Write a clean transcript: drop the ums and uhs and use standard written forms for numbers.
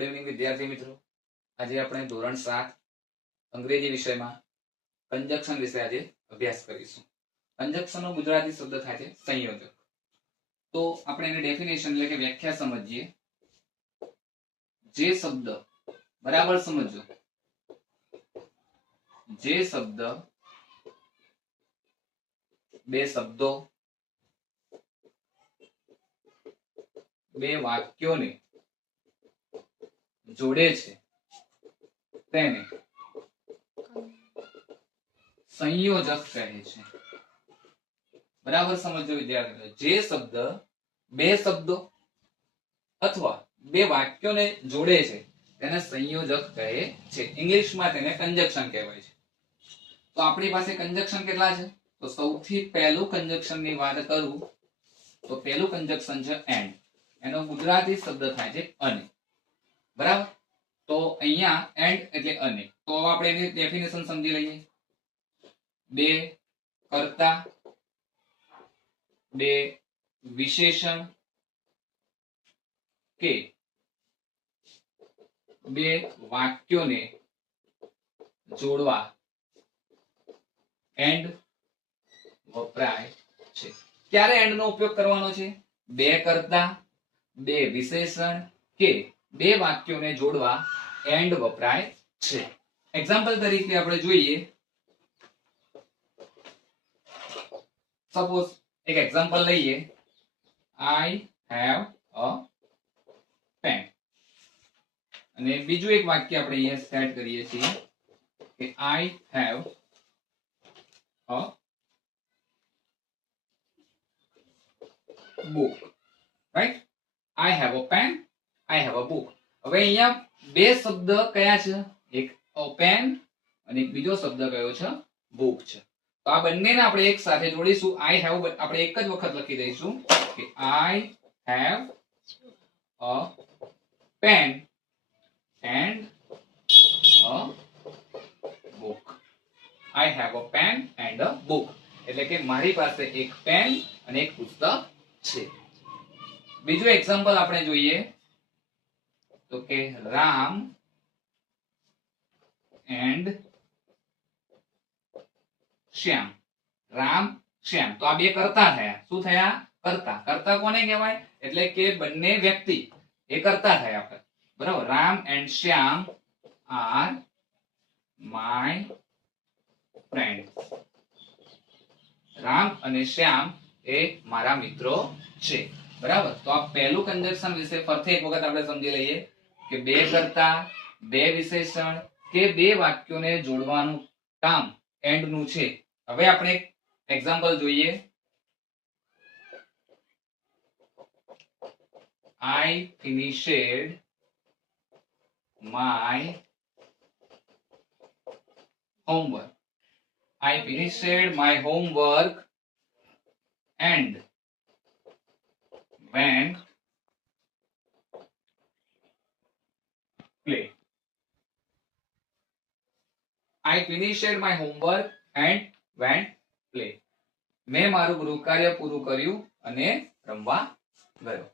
Good evening વિદ્યાર્થી મિત્રો. આજે આપણે ધોરણ 7 અંગ્રેજી વિષયમાં કંજક્શન વિશે આજે અભ્યાસ કરીશું. કંજક્શનનો ગુજરાતી શબ્દ થાય છે સંયોજક. તો આપણે એની ડેફિનેશન એટલે કે વ્યાખ્યા સમજીએ. જે શબ્દ, બરાબર સમજો, જે શબ્દ બે શબ્દો, બે વાક્યોને જોડે છે તેને સંયોજક કહે છે. બરાબર સમજો વિદ્યાર્થીઓ. જે શબ્દ બે શબ્દો અથવા બે વાક્યોને જોડે છે તેને સંયોજક કહે છે. ઇંગ્લિશમાં તેને કંજક્શન કહેવાય છે. તો આપણી પાસે કંજક્શન કેટલા છે? તો સૌથી પહેલું કંજક્શન ની વાત કરું તો પહેલું કંજક્શન છે એન્ડ. એનો ગુજરાતી શબ્દ થાય છે અને. બરાબર. તો અહીંયા એન્ડ એટલે અને. તો આપણે એની ડેફિનેશન સમજી લઈએ. બે કર્તા, બે વિશેષણ કે બે વાક્યોને જોડવા એન્ડ વપરાય છે. ક્યારે એન્ડ નો ઉપયોગ કરવાનો છે? બે કર્તા, બે વિશેષણ કે બે વાક્યોને જોડવા એન્ડ વપરાય છે. એક્ઝામ્પલ તરીકે આપણે જોઈએ. સપોઝ એક એક્ઝામ્પલ લઈએ. I have a pen. અને બીજું એક વાક્ય આપણે અહીંયા સેટ કરીએ છીએ કે આઈ have a book. Right? I have a pen, I have a book. હવે અહીંયા બે શબ્દ કયા છે? એક પેન અને એક બીજો શબ્દ કયો છે? book છે. તો આ બંનેને આપણે એક સાથે જોડીશું. I have આપણે એક જ વખત લખી દઈશું કે I have a pen and a book. I have a pen and a book. એટલે કે મારી પાસે એક પેન અને એક પુસ્તક છે. બીજું એક્ઝામ્પલ આપણે જોઈએ તો કે રામ એન્ડ શ્યામ. રામ, શ્યામ. તો આ બે કર્તા થયા. શું થયા? કર્તા. કર્તા કોને કહેવાય? એટલે કે બંને વ્યક્તિ એ કર્તા થયા આપણે. બરાબર. Ram and Shyam are my friend. Ram અને શ્યામ એ મારા મિત્રો છે. બરાબર. તો આ પહેલું કંજક્શન વિશે ફરીથી એક વખત આપણે સમજી લઈએ કે બે કર્તા, બે વિશેષણ કે બે વાક્યોને જોડવાનું કામ એન્ડ નું છે. હવે આપણે એક એક્ઝામ્પલ જોઈએ. I finished my homework. I finished my homework and went play. I finished my homework and went play. મેં મારું ગૃહ કાર્ય પૂરું કર્યું અને રમવા ગયો.